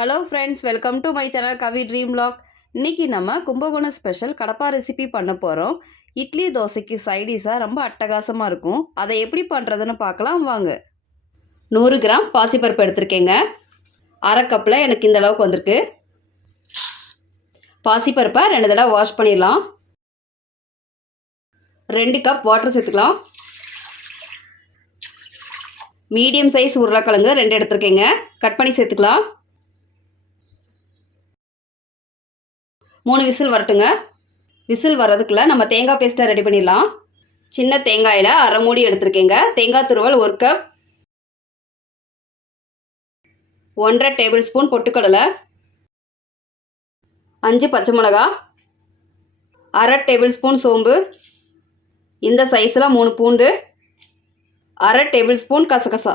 Hello friends welcome to my channel Kavi dream log இன்றைக்கி நம்ம Kumbakonam special Kadapa recipe பண்ண போகிறோம் இட்லி தோசைக்கு சைடிஷாக ரொம்ப அட்டகாசமாக இருக்கும். அதை எப்படி பண்ணுறதுன்னு பார்க்கலாம் வாங்க. நூறு கிராம் பாசிப்பருப்பு எடுத்திருக்கேங்க. அரை கப்பில் எனக்கு இந்த அளவுக்கு வந்திருக்கு. பாசிப்பருப்பை ரெண்டு தடவை வாஷ் பண்ணிடலாம். ரெண்டு கப் வாட்டர் சேர்த்துக்கலாம். மீடியம் சைஸ் உருளைக்கிழங்கு ரெண்டு எடுத்திருக்கேங்க. கட் பண்ணி சேர்த்துக்கலாம். மூணு விசில் வரட்டுங்க. விசில் வர்றதுக்குள்ளே நம்ம தேங்காய் பேஸ்ட்டை ரெடி பண்ணிடலாம். சின்ன தேங்காயில் அரை மூடி எடுத்துருக்கேங்க. தேங்காய் துருவல் ஒரு கப் ஒன்றரை டேபிள் ஸ்பூன் பொட்டுக்கடலை. அஞ்சு பச்சை மிளகா. அரை டேபிள் ஸ்பூன் சோம்பு. இந்த சைஸில் மூணு பூண்டு. அரை டேபிள் ஸ்பூன் கசகசா.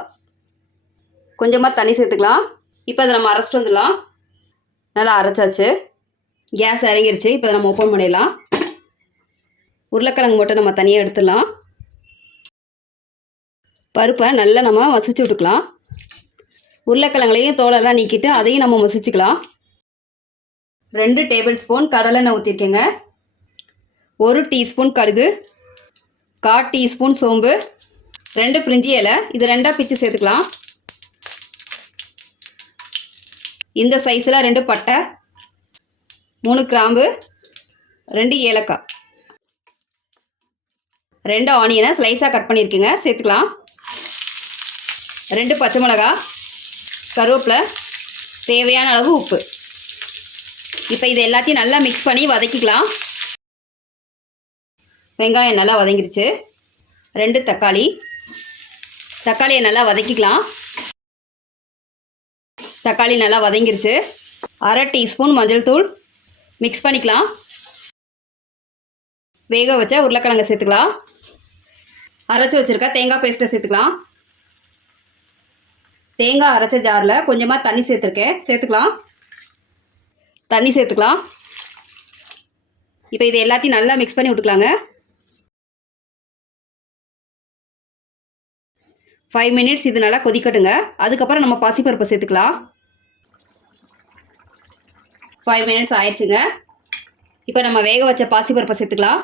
கொஞ்சமாக தண்ணி சேர்த்துக்கலாம். இப்போ அதை நம்ம அரைச்சிட்டு வந்துடலாம். நல்லா அரைச்சாச்சு. கேஸ் இறங்கிருச்சு இப்போ நம்ம ஓப்பன் பண்ணிடலாம். உருளைக்கிழங்கு மட்டும் நம்ம தனியாக எடுத்துடலாம். பருப்பை நல்லா நம்ம மசிச்சு விட்டுக்கலாம். உருளைக்கிழங்குலையும் தோலெல்லாம் நீக்கிட்டு அதையும் நம்ம மசிச்சுக்கலாம் ரெண்டு டேபிள் ஸ்பூன் கடலெண்ணெய் ஊற்றிருக்கேங்க ஒரு டீஸ்பூன் கடுகு கால் டீஸ்பூன் சோம்பு ரெண்டு பிரிஞ்சி இலை இது ரெண்டாக பிச்சு சேர்த்துக்கலாம். இந்த சைஸில் ரெண்டு பட்டை மூணு கிராம்பு ரெண்டு ஏலக்காய். ரெண்டு ஆனியனை ஸ்லைஸாக கட் பண்ணியிருக்கீங்க சேர்த்துக்கலாம். ரெண்டு பச்சை மிளகா கருவேப்பிலை தேவையான அளவு உப்பு. இப்போ இது எல்லாத்தையும் நல்லா மிக்ஸ் பண்ணி வதக்கிக்கலாம். வெங்காயம் நல்லா வதங்கிருச்சு. ரெண்டு தக்காளி. தக்காளியை நல்லா வதக்கிக்கலாம். தக்காளி நல்லா வதங்கிருச்சு. அரை டீஸ்பூன் மஞ்சள் தூள். மிக்ஸ் பண்ணிக்கலாம். வேக வச்ச உருளைக்கிழங்க சேர்த்துக்கலாம். அரைச்சி வச்சுருக்க தேங்காய் பேஸ்ட்டை சேர்த்துக்கலாம். தேங்காய் அரைச்ச ஜாரில் கொஞ்சமாக தண்ணி சேர்த்துருக்கேன். சேர்த்துக்கலாம். தண்ணி சேர்த்துக்கலாம். இப்போ இது எல்லாத்தையும் நல்லா மிக்ஸ் பண்ணி விட்டுக்கலாங்க. ஃபைவ் மினிட்ஸ் இது நல்லா கொதிக்கட்டுங்க. அதுக்கப்புறம் நம்ம பாசிப்பருப்பை சேர்த்துக்கலாம். ஃபைவ் மினிட்ஸ் ஆயிடுச்சுங்க. இப்போ நம்ம வேக வச்ச பாசிப்பருப்பை சேர்த்துக்கலாம்.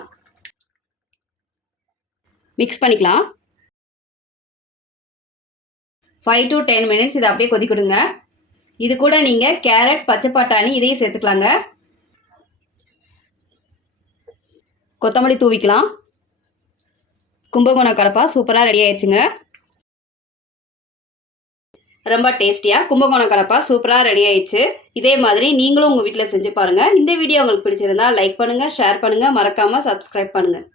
மிக்ஸ் பண்ணிக்கலாம். ஃபைவ் டு டென் மினிட்ஸ் இதை அப்படியே கொதிக்கிடுங்க இது கூட நீங்கள் கேரட் பச்சை பட்டாணி இதையும் சேர்த்துக்கலாங்க. கொத்தமல்லி தூவிக்கலாம். கும்பகோணம் கலப்பா சூப்பராக ரெடி ஆயிடுச்சுங்க. ரொம்ப டேஸ்டியாக கும்பகோணம் கலப்பாக சூப்பராக ரெடி ஆயிடுச்சு. இதே மாதிரி நீங்களும் உங்கள் வீட்டில் செஞ்சு பாருங்கள் இந்த வீடியோ உங்களுக்கு பிடிச்சிருந்தா லைக் பண்ணுங்கள் ஷேர் பண்ணுங்கள் மறக்காமல் சப்ஸ்கிரைப் பண்ணுங்கள்